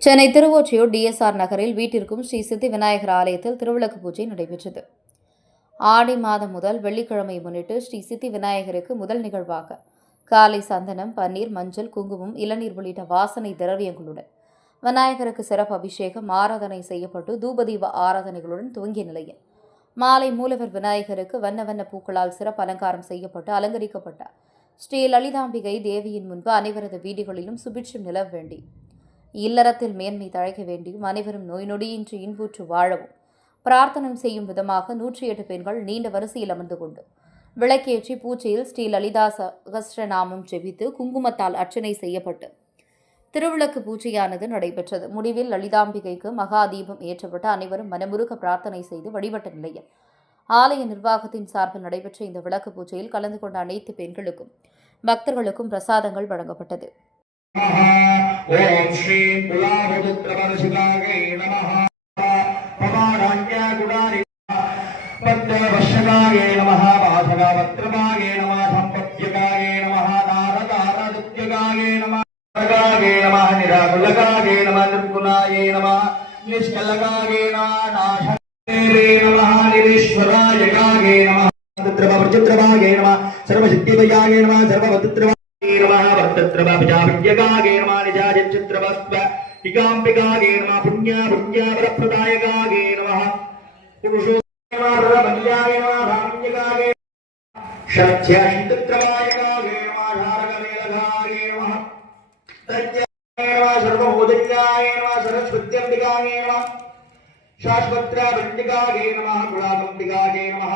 Chennai Thiruvottiyur TSR நகரில் வீட்டிற்கும் ஸ்ரீ சித்தி விநாயகர் ஆலயத்தில் திருவிளக்கு பூஜை நடைபெற்றது. ஆடி மாதம் முதல் வெள்ளிக்கிழமை முன்னிட்டு ஸ்ரீ சித்தி விநாயகருக்கு முதல் நிகழ்வாக காலை சந்தனம் பன்னீர் மஞ்சள் குங்குமம் இளநீர் உள்ளிட்ட வாசனை திரவியங்களுடன் விநாயகருக்கு சிறப்பு அபிஷேகம் ஆராதனை செய்யப்பட்டு தூபதீப ஆராதனைகளுடன் துவங்கிய நிலையில் மாலை மூலவர் விநாயகருக்கு வண்ண வண்ண பூக்களால் சிறப்பு அலங்காரம் செய்யப்பட்டு அலங்கரிக்கப்பட்ட ஸ்ரீ லலிதாம்பிகை தேவியின் முன்பு அனைவரது வீடுகளிலும் சுபிட்சம் நிலவ வேண்டி இல்லறத்தில் மேன்மை தழைக்க வேண்டியும் அனைவரும் நோய் நொடியின்றி இன்புற்று வாழவும். பிரார்த்தனை செய்யும் விதமாக நூற்றி எட்டு பெண்கள் நீண்ட வரிசையில் அமர்ந்து கொண்டு விளக்கேற்றி பூச்சையில் ஸ்ரீ லலிதா சகஸ்ரநாமம் ஜெபித்து குங்குமத்தால் அர்ச்சனை செய்யப்பட்டு திருவிளக்கு பூஜையானது நடைபெற்றது. முடிவில் லலிதாம்பிகைக்கு மகா தீபம் ஏற்றப்பட்டு அனைவரும் மனமுருக பிரார்த்தனை செய்து வழிபட்ட நிலையில் ஆலய நிர்வாகத்தின் சார்பில் நடைபெற்ற இந்த விளக்கு பூஜையில் கலந்து கொண்ட அனைத்து பெண்களுக்கும் பக்தர்களுக்கும் பிரசாதங்கள் வழங்கப்பட்டது. ఓం శ్రీ కులాహుదుత్రమర్షితాగై నమ ప్రమాణాన్యా గుణాని పద్మవర్షకాయ నమ బాధగావత్రకాయ నమ సంపత్యకాయ నమ నారదారదుత్యకాయ నమ కాయ నమ నిరాకులకాయ నమ నిర్గుణాయ నమ నిష్కలకాయ నమ नमः वर्तत्रवाभिजाभिज्ञगागे नमः निजाचित्रवस्व टिकाम्बिकागे नमः पुण्या पुण्यावरप्रदायकागे नमः पुरुषो नमः प्रबल्यागे नमः भाम्यगागे शक्ष्याशित्रवायकागे नमः धारकमेलघागे नमः तज्ञागे नमः सर्वभूतज्ञाय नमः सरस्वत्यम्बिकागे नमः शाश्वत्राभिज्ञगागे नमः गुणाकम्बिकागे नमः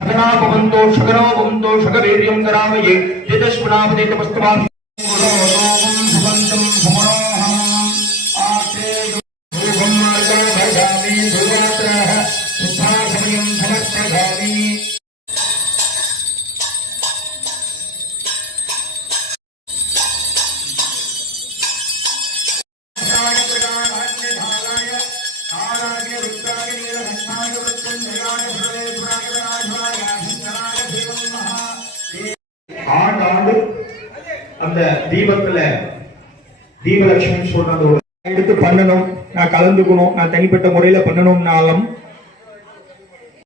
भवन्तो शगनो भवन्तो शगवीर्यं करामये यजस्वनापदे तपस्तवा ஆண்டாண்டு அந்த தீபத்துல தீபலட்சுமி சொல்ற அந்த எடுத்து பண்ணணும் நான் கலந்துக்கணும் நான் தனிப்பட்ட முறையில பண்ணணும்னாலும்